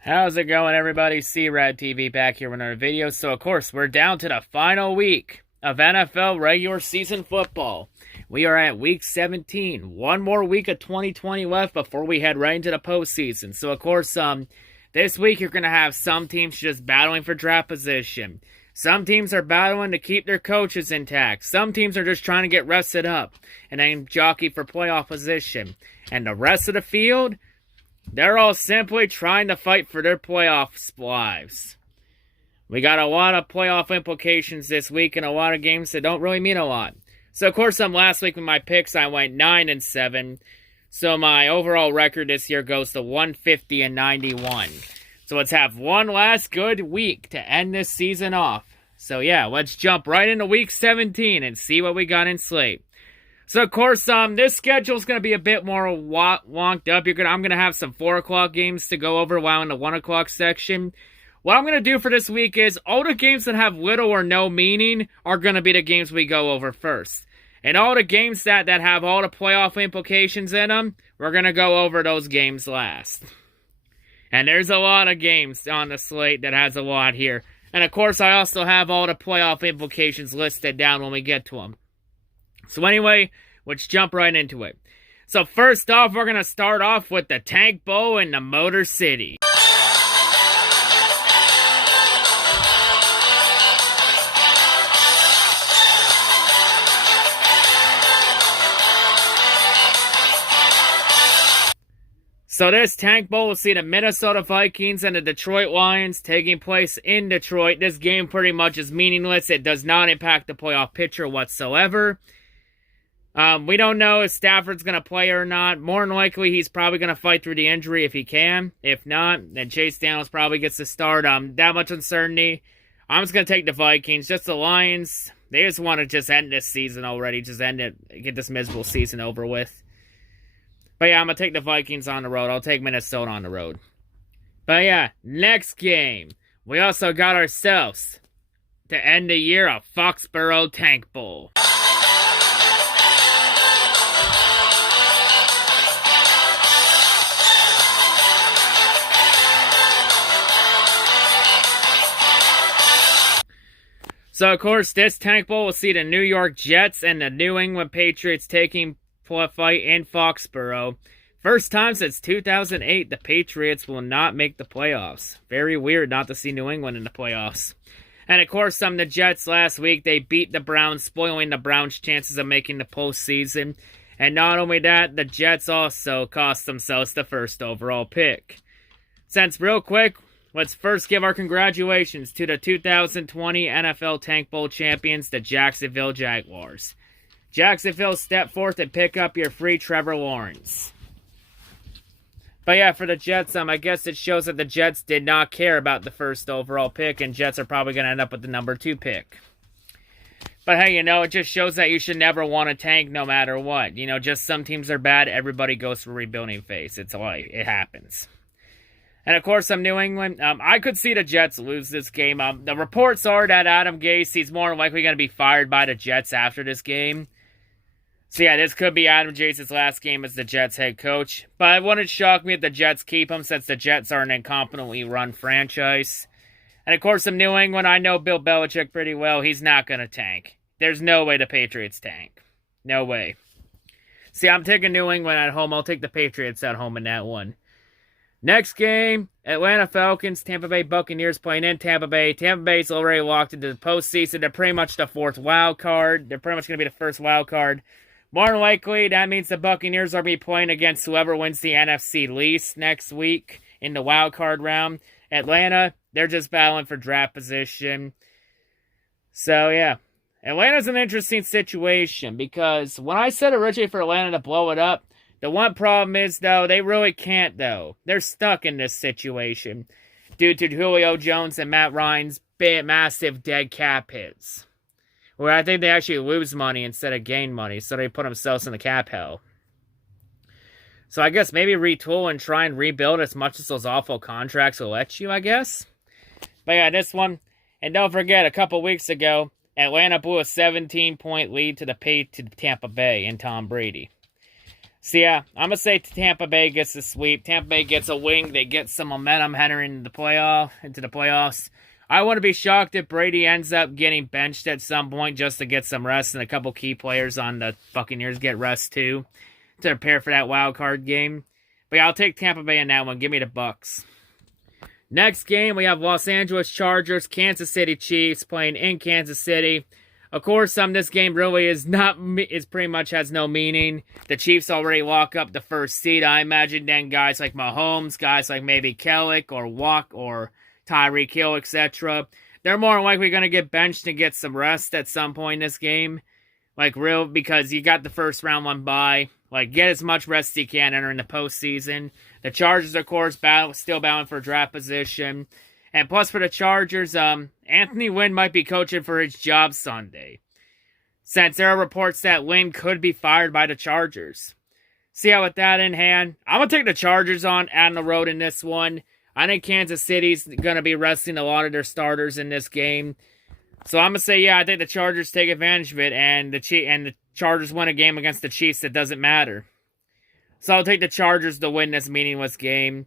How's it going, everybody? C-RadTV back here with another video. So, of course, we're down to the final week of NFL regular season football. We are at week 17. One more week of 2020 left before we head right into the postseason. So, of course, this week you're going to have some teams just battling for draft position. Some teams are battling to keep their coaches intact. Some teams are just trying to get rested up and then jockey for playoff position. And the rest of the field, they're all simply trying to fight for their playoff lives. We got a lot of playoff implications this week and a lot of games that don't really mean a lot. So, of course, last week with my picks, I went 9-7. So my overall record this year goes to 150-91. So let's have one last good week to end this season off. So yeah, let's jump right into week 17 and see what we got in slate. So, of course, this schedule is going to be a bit more wonked up. I'm going to have some 4 o'clock games to go over while in the 1 o'clock section. What I'm going to do for this week is all the games that have little or no meaning are going to be the games we go over first. And all the games that have all the playoff implications in them, we're going to go over those games last. And there's a lot of games on the slate that has a lot here. And, of course, I also have all the playoff implications listed down when we get to them. So anyway, let's jump right into it. So first off, we're going to start off with the Tank Bowl in the Motor City. So this Tank Bowl will see the Minnesota Vikings and the Detroit Lions taking place in Detroit. This game pretty much is meaningless. It does not impact the playoff picture whatsoever. We don't know if Stafford's going to play or not. More than likely, he's probably going to fight through the injury if he can. If not, then Chase Daniels probably gets the start. That much uncertainty. I'm just going to take the Vikings. Just the Lions. They just want to just end this season already. Just end it. Get this miserable season over with. But yeah, I'm going to take the Vikings on the road. I'll take Minnesota on the road. But yeah, next game. We also got ourselves, to end the year, a Foxborough Tank Bowl. So, of course, this Tank Bowl will see the New York Jets and the New England Patriots taking fight in Foxborough. First time since 2008, the Patriots will not make the playoffs. Very weird not to see New England in the playoffs. And, of course, the Jets last week, they beat the Browns, spoiling the Browns' chances of making the postseason. And not only that, the Jets also cost themselves the first overall pick. Since, real quick, let's first give our congratulations to the 2020 NFL Tank Bowl champions, the Jacksonville Jaguars. Jacksonville, step forth and pick up your free Trevor Lawrence. But yeah, for the Jets, I guess it shows that the Jets did not care about the first overall pick, and Jets are probably going to end up with the number 2 pick. But hey, it just shows that you should never want to tank no matter what. Just some teams are bad, everybody goes through a rebuilding phase. It's life. It happens. And, of course, New England, I could see the Jets lose this game. The reports are that Adam Gase, he's more likely going to be fired by the Jets after this game. So, yeah, this could be Adam Gase's last game as the Jets head coach. But it wouldn't shock me if the Jets keep him, since the Jets are an incompetently run franchise. And, of course, New England, I know Bill Belichick pretty well. He's not going to tank. There's no way the Patriots tank. No way. See, I'm taking New England at home. I'll take the Patriots at home in that one. Next game, Atlanta Falcons, Tampa Bay Buccaneers playing in Tampa Bay. Tampa Bay's already locked into the postseason. They're pretty much the 4th wild card. They're pretty much going to be the first wild card. More than likely, that means the Buccaneers are going to be playing against whoever wins the NFC East next week in the wild card round. Atlanta, they're just battling for draft position. So, yeah. Atlanta's an interesting situation because when I said originally for Atlanta to blow it up, the one problem is, though, they really can't, though. They're stuck in this situation due to Julio Jones and Matt Ryan's massive dead cap hits, where I think they actually lose money instead of gain money, so they put themselves in the cap hell. So I guess maybe retool and try and rebuild as much as those awful contracts will let you, I guess. But yeah, this one. And don't forget, a couple weeks ago, Atlanta blew a 17-point lead to Tampa Bay and Tom Brady. So yeah, I'm going to say Tampa Bay gets the sweep. Tampa Bay gets a win. They get some momentum heading into the playoffs. I wouldn't be shocked if Brady ends up getting benched at some point just to get some rest, and a couple key players on the Buccaneers get rest too to prepare for that wild card game. But yeah, I'll take Tampa Bay in that one. Give me the Bucs. Next game, we have Los Angeles Chargers, Kansas City Chiefs playing in Kansas City. Of course, this game really is pretty much has no meaning. The Chiefs already lock up the first seed. I imagine then guys like Mahomes, guys like maybe Kellick or Watt or Tyreek Hill, etc. They're more likely going to get benched and get some rest at some point in this game. Because you got the first round one bye. Get as much rest as you can entering the postseason. The Chargers, of course, still battling for draft position. And plus for the Chargers, Anthony Lynn might be coaching for his job Sunday, since there are reports that Lynn could be fired by the Chargers. See how with that in hand, I'm going to take the Chargers on the road in this one. I think Kansas City's going to be resting a lot of their starters in this game. So I'm going to say, yeah, I think the Chargers take advantage of it, and the Chargers win a game against the Chiefs that doesn't matter. So I'll take the Chargers to win this meaningless game.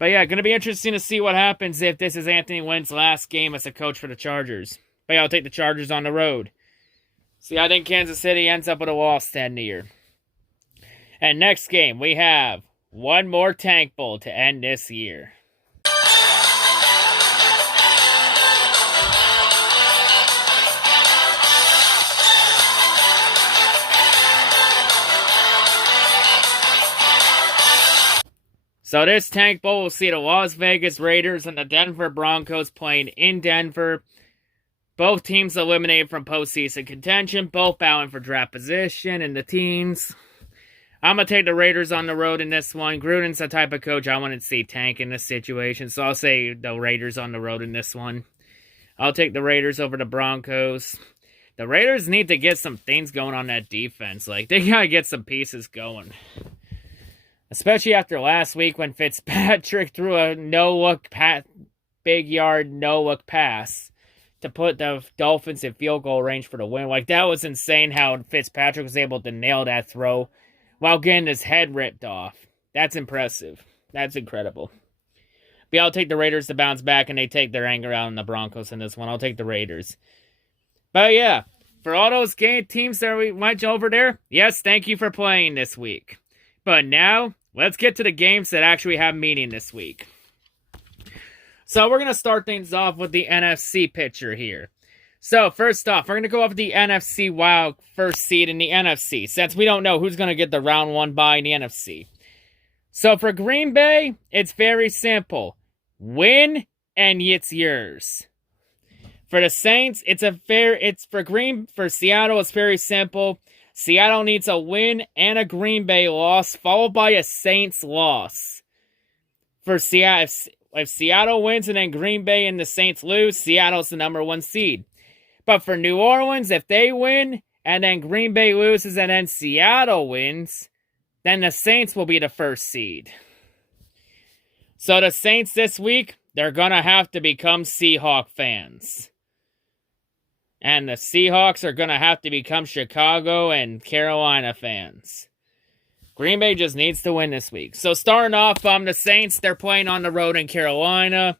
But yeah, going to be interesting to see what happens if this is Anthony Lynn's last game as a coach for the Chargers. But yeah, I'll take the Chargers on the road. See, I think Kansas City ends up with a loss to end the year. And next game, we have one more Tank Bowl to end this year. So this Tank Bowl will see the Las Vegas Raiders and the Denver Broncos playing in Denver. Both teams eliminated from postseason contention, both battling for draft position in the teens. I'm going to take the Raiders on the road in this one. Gruden's the type of coach I want to see tank in this situation, so I'll say the Raiders on the road in this one. I'll take the Raiders over the Broncos. The Raiders need to get some things going on that defense. They got to get some pieces going. Especially after last week when Fitzpatrick threw a big yard, no-look pass to put the Dolphins in field goal range for the win. That was insane how Fitzpatrick was able to nail that throw while getting his head ripped off. That's impressive. That's incredible. But I'll take the Raiders to bounce back, and they take their anger out on the Broncos in this one. I'll take the Raiders. But yeah, for all those teams that we went over there, yes, thank you for playing this week. But now, let's get to the games that actually have meaning this week. So we're going to start things off with the NFC picture here. So first off, we're going to go off the NFC wild first seed in the NFC, since we don't know who's going to get the round one bye in the NFC. So for Green Bay, it's very simple. Win and it's yours. For the Saints, for Seattle, it's very simple. Seattle needs a win and a Green Bay loss, followed by a Saints loss. For Seattle, if Seattle wins and then Green Bay and the Saints lose, Seattle's the number one seed. But for New Orleans, if they win and then Green Bay loses and then Seattle wins, then the Saints will be the first seed. So the Saints this week, they're going to have to become Seahawk fans. And the Seahawks are going to have to become Chicago and Carolina fans. Green Bay just needs to win this week. So starting off, the Saints, they're playing on the road in Carolina.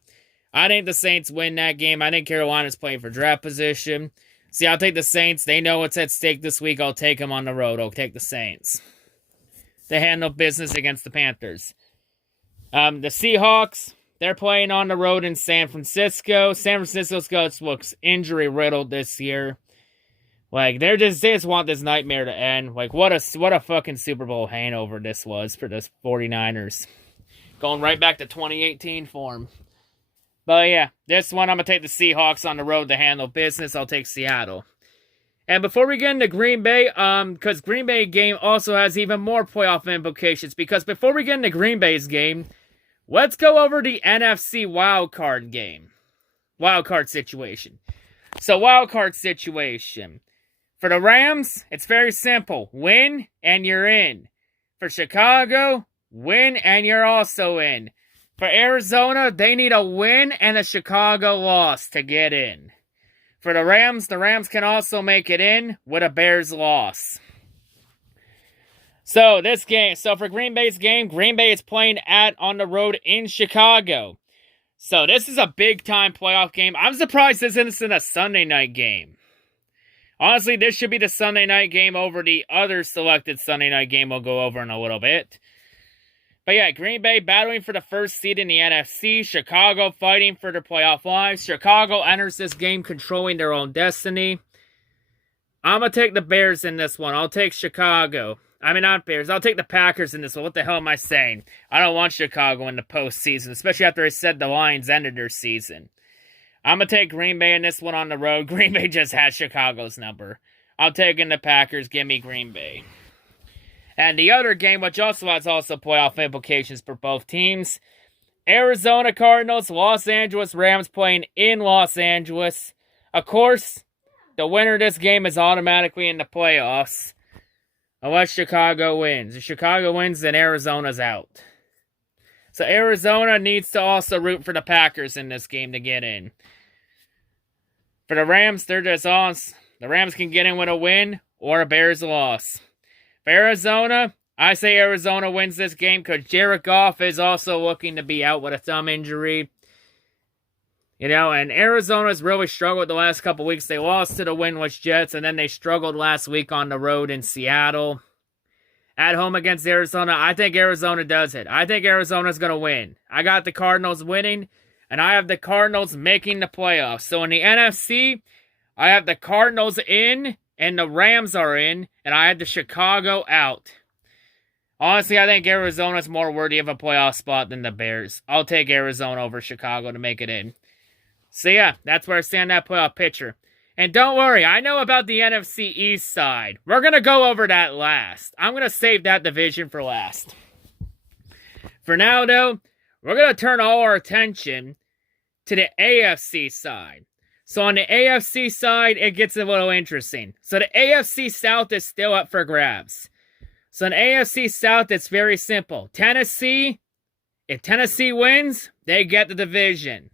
I think the Saints win that game. I think Carolina's playing for draft position. See, I'll take the Saints. They know what's at stake this week. I'll take them on the road. I'll take the Saints. They handle business against the Panthers. The Seahawks, they're playing on the road in San Francisco. San Francisco looks injury-riddled this year. They just want this nightmare to end. What a fucking Super Bowl hangover this was for the 49ers. Going right back to 2018 form. But yeah, this one I'm going to take the Seahawks on the road to handle business. I'll take Seattle. And before we get into Green Bay, because Green Bay game also has even more playoff implications. Because before we get into Green Bay's game, let's go over the NFC wildcard game. Wildcard situation. So, wildcard situation. For the Rams, it's very simple. Win, and you're in. For Chicago, win, and you're also in. For Arizona, they need a win and a Chicago loss to get in. For the Rams can also make it in with a Bears loss. So this game, for Green Bay's game, Green Bay is playing on the road in Chicago. So this is a big time playoff game. I'm surprised this isn't a Sunday night game. Honestly, this should be the Sunday night game over the other selected Sunday night game we'll go over in a little bit. But yeah, Green Bay battling for the first seed in the NFC. Chicago fighting for their playoff lives. Chicago enters this game controlling their own destiny. I'm going to take the Bears in this one. I'll take Chicago. I mean, not Bears. I'll take the Packers in this one. What the hell am I saying? I don't want Chicago in the postseason, especially after I said the Lions ended their season. I'm going to take Green Bay in this one on the road. Green Bay just has Chicago's number. I'm taking the Packers. Give me Green Bay. And the other game, which also has playoff implications for both teams, Arizona Cardinals, Los Angeles Rams playing in Los Angeles. Of course, the winner of this game is automatically in the playoffs. Unless Chicago wins. If Chicago wins, then Arizona's out. So Arizona needs to also root for the Packers in this game to get in. For the Rams, they're just on. The Rams can get in with a win or a Bears loss. For Arizona, I say Arizona wins this game because Jared Goff is also looking to be out with a thumb injury. You know, and Arizona's really struggled the last couple weeks. They lost to the winless Jets, and then they struggled last week on the road in Seattle. At home against Arizona, I think Arizona does it. I think Arizona's going to win. I got the Cardinals winning, and I have the Cardinals making the playoffs. So in the NFC, I have the Cardinals in, and the Rams are in, and I have the Chicago out. Honestly, I think Arizona's more worthy of a playoff spot than the Bears. I'll take Arizona over Chicago to make it in. So yeah, that's where I stand that playoff picture. And don't worry, I know about the NFC East side. We're going to go over that last. I'm going to save that division for last. For now, though, we're going to turn all our attention to the AFC side. So on the AFC side, it gets a little interesting. So the AFC South is still up for grabs. So in AFC South, it's very simple. Tennessee, if Tennessee wins, they get the division.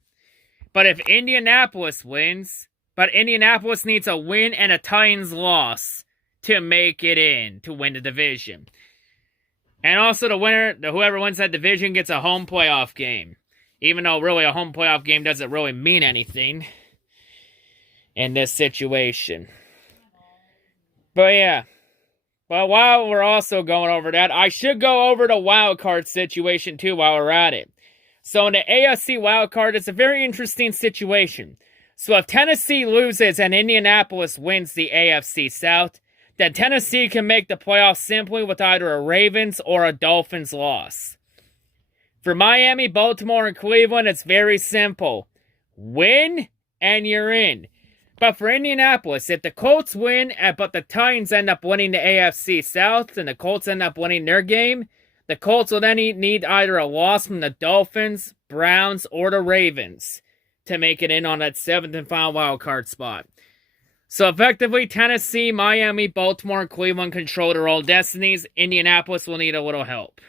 But if Indianapolis wins, but Indianapolis needs a win and a Titans loss to make it in, to win the division. And also the winner, whoever wins that division gets a home playoff game. Even though really a home playoff game doesn't really mean anything in this situation. But yeah. But while we're also going over that, I should go over the wild card situation too while we're at it. So in the AFC wildcard, it's a very interesting situation. So if Tennessee loses and Indianapolis wins the AFC South, then Tennessee can make the playoffs simply with either a Ravens or a Dolphins loss. For Miami, Baltimore, and Cleveland, it's very simple. Win, and you're in. But for Indianapolis, if the Colts win, but the Titans end up winning the AFC South, and the Colts end up winning their game, the Colts will then need either a loss from the Dolphins, Browns, or the Ravens to make it in on that 7th and final wildcard spot. So effectively, Tennessee, Miami, Baltimore, and Cleveland control their own destinies. Indianapolis will need a little help.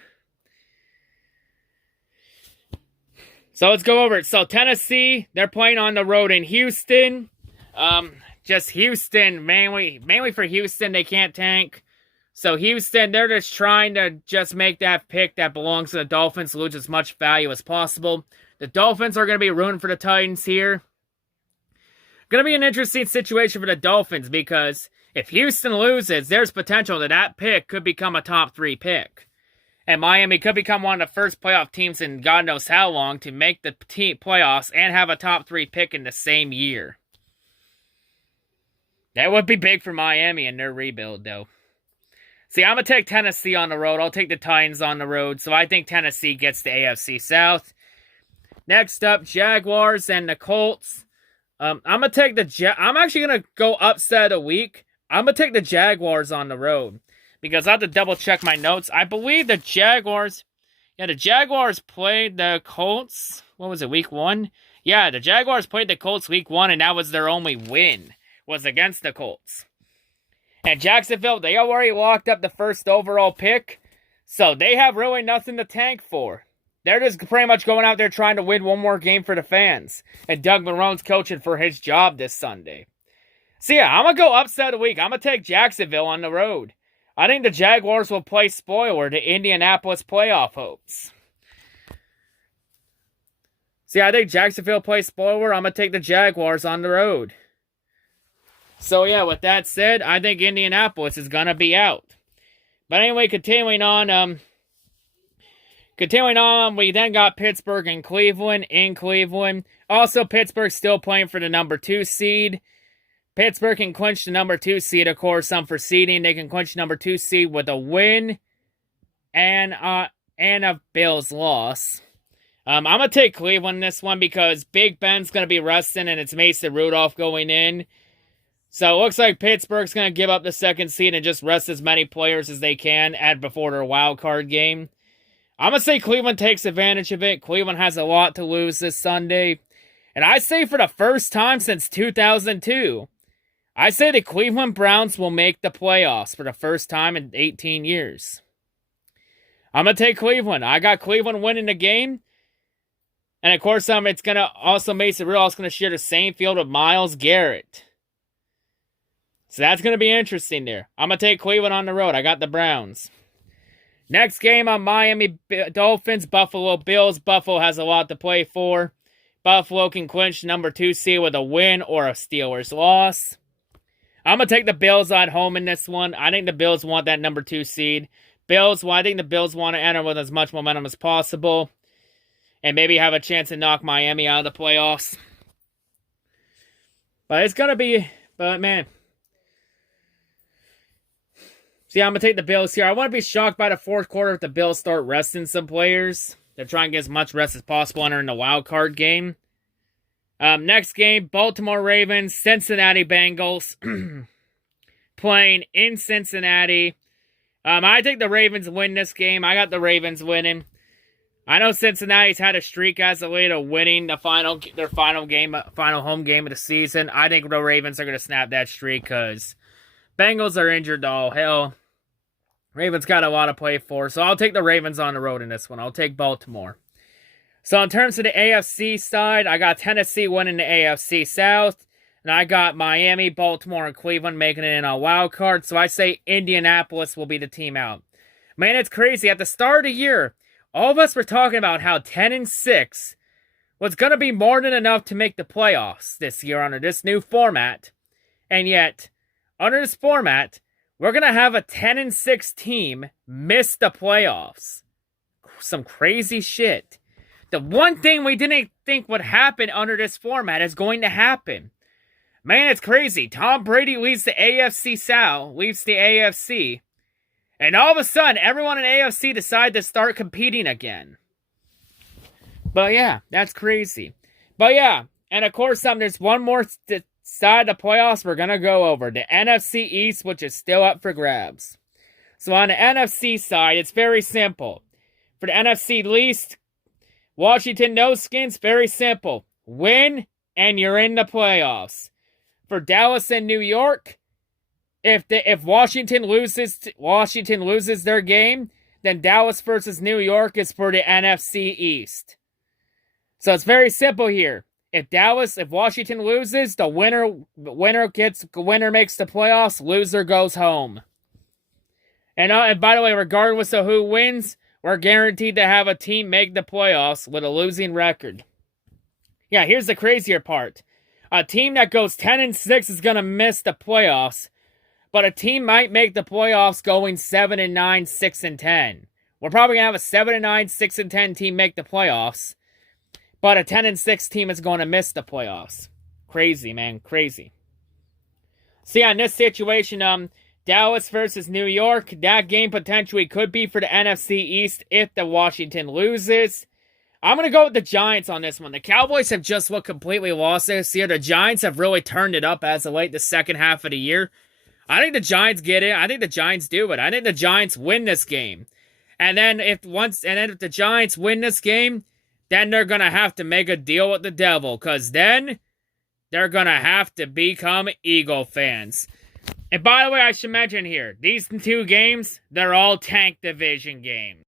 So let's go over it. So Tennessee, they're playing on the road in Houston. Just Houston, mainly for Houston, they can't tank. So Houston, they're just trying to just make that pick that belongs to the Dolphins, lose as much value as possible. The Dolphins are going to be rooting for the Titans here. Going to be an interesting situation for the Dolphins because if Houston loses, there's potential that that pick could become a top 3 pick. And Miami could become one of the first playoff teams in God knows how long to make the playoffs and have a top 3 pick in the same year. That would be big for Miami and their rebuild, though. See, I'm going to take Tennessee on the road. I'll take the Titans on the road. So I think Tennessee gets the AFC South. Next up, Jaguars and the Colts. I'm actually going to go upset a week. I'm going to take the Jaguars on the road. Because I have to double check my notes. I believe the Jaguars played the Colts. What was it, week 1? Yeah, the Jaguars played the Colts week 1, and that was their only win. Was against the Colts. And Jacksonville, they already locked up the first overall pick. So they have really nothing to tank for. They're just pretty much going out there trying to win one more game for the fans. And Doug Marrone's coaching for his job this Sunday. So yeah, I'm going to go upset a week. I'm going to take Jacksonville on the road. I think the Jaguars will play spoiler to Indianapolis playoff hopes. See, I think Jacksonville plays spoiler. I'm going to take the Jaguars on the road. So, yeah, with that said, I think Indianapolis is going to be out. But anyway, continuing on, we then got Pittsburgh and Cleveland in Cleveland. Also, Pittsburgh still playing for the number 2 seed. Pittsburgh can clinch the number 2 seed, of course, for seeding. They can clinch the number 2 seed with a win and a Bills loss. I'm going to take Cleveland in this one because Big Ben's going to be resting and it's Mason Rudolph going in. So it looks like Pittsburgh's going to give up the 2nd seed and just rest as many players as they can before their wild card game. I'm going to say Cleveland takes advantage of it. Cleveland has a lot to lose this Sunday. And I say for the first time since 2002, I say the Cleveland Browns will make the playoffs for the first time in 18 years. I'm going to take Cleveland. I got Cleveland winning the game. And of course, it's going to also Mason Rudolph's going to share the same field with Myles Garrett. So that's going to be interesting there. I'm going to take Cleveland on the road. I got the Browns. Next game on Miami Dolphins, Buffalo Bills. Buffalo has a lot to play for. Buffalo can clinch number 2 seed with a win or a Steelers loss. I'm going to take the Bills at home in this one. I think the Bills want that number 2 seed. I think the Bills want to enter with as much momentum as possible. And maybe have a chance to knock Miami out of the playoffs. But it's going to be... But, man... See, I'm going to take the Bills here. I want to be shocked by the 4th quarter if the Bills start resting some players. They're trying to get as much rest as possible entering the wild card game. Next game, Baltimore Ravens, Cincinnati Bengals. Playing in Cincinnati. I think the Ravens win this game. I got the Ravens winning. I know Cincinnati's had a streak as a way to winning their final home game of the season. I think the Ravens are going to snap that streak because Bengals are injured all hell. Ravens got a lot to play for, so I'll take the Ravens on the road in this one. I'll take Baltimore. So in terms of the AFC side, I got Tennessee winning the AFC South, and I got Miami, Baltimore, and Cleveland making it in a wild card. So I say Indianapolis will be the team out. Man, it's crazy. At the start of the year, all of us were talking about how 10-6 was going to be more than enough to make the playoffs this year under this new format. And yet, under this format, we're going to have a 10-6 team miss the playoffs. Some crazy shit. The one thing we didn't think would happen under this format is going to happen. Man, it's crazy. Tom Brady leads the AFC South, leads the AFC. And all of a sudden, everyone in AFC decided to start competing again. But yeah, that's crazy. But yeah, and of course, there's one more side of the playoffs we're going to go over. The NFC East, which is still up for grabs. So on the NFC side, it's very simple. For the NFC East, Washington No Skins, very simple. Win, and you're in the playoffs. For Dallas and New York, if Washington loses their game, then Dallas versus New York is for the NFC East. So it's very simple here. If Washington loses, the winner makes the playoffs, loser goes home. And by the way, regardless of who wins, we're guaranteed to have a team make the playoffs with a losing record. Yeah, here's the crazier part. A team that goes 10-6 is going to miss the playoffs, but a team might make the playoffs going 7-9, 6-10. We're probably going to have a 7-9, 6-10 team make the playoffs, but a 10-6 team is going to miss the playoffs. Crazy, man, crazy. See, on this situation, Dallas versus New York, that game potentially could be for the NFC East if the Washington loses. I'm going to go with the Giants on this one. The Cowboys have just looked completely lost this year. The Giants have really turned it up as of late the second half of the year. I think the Giants get it. I think the Giants do it. I think the Giants win this game. And then if the Giants win this game, then they're going to have to make a deal with the devil, because then they're going to have to become Eagle fans. And by the way, I should mention here, these two games, they're all tank division games.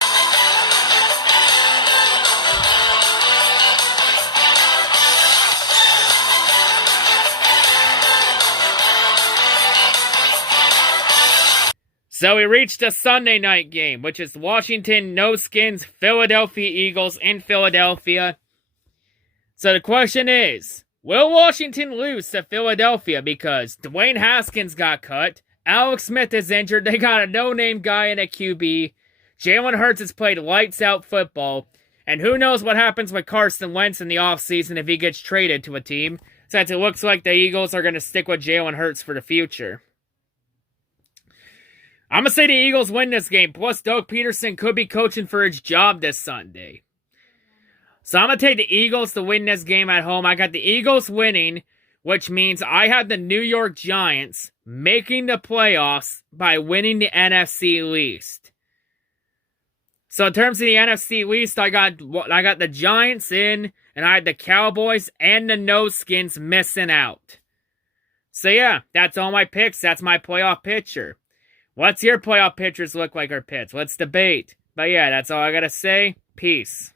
So we reached a Sunday night game, which is Washington No-Skins, Philadelphia Eagles in Philadelphia. So the question is, will Washington lose to Philadelphia because Dwayne Haskins got cut, Alex Smith is injured, they got a no-name guy in a QB, Jalen Hurts has played lights-out football, and who knows what happens with Carson Wentz in the offseason if he gets traded to a team, since it looks like the Eagles are going to stick with Jalen Hurts for the future. I'm going to say the Eagles win this game, plus Doug Peterson could be coaching for his job this Sunday. So I'm going to take the Eagles to win this game at home. I got the Eagles winning, which means I have the New York Giants making the playoffs by winning the NFC East. So in terms of the NFC East, I got the Giants in, and I had the Cowboys and the No-Skins missing out. So yeah, that's all my picks. That's my playoff picture. What's your playoff pictures look like or pits? Let's debate. But yeah, that's all I gotta say. Peace.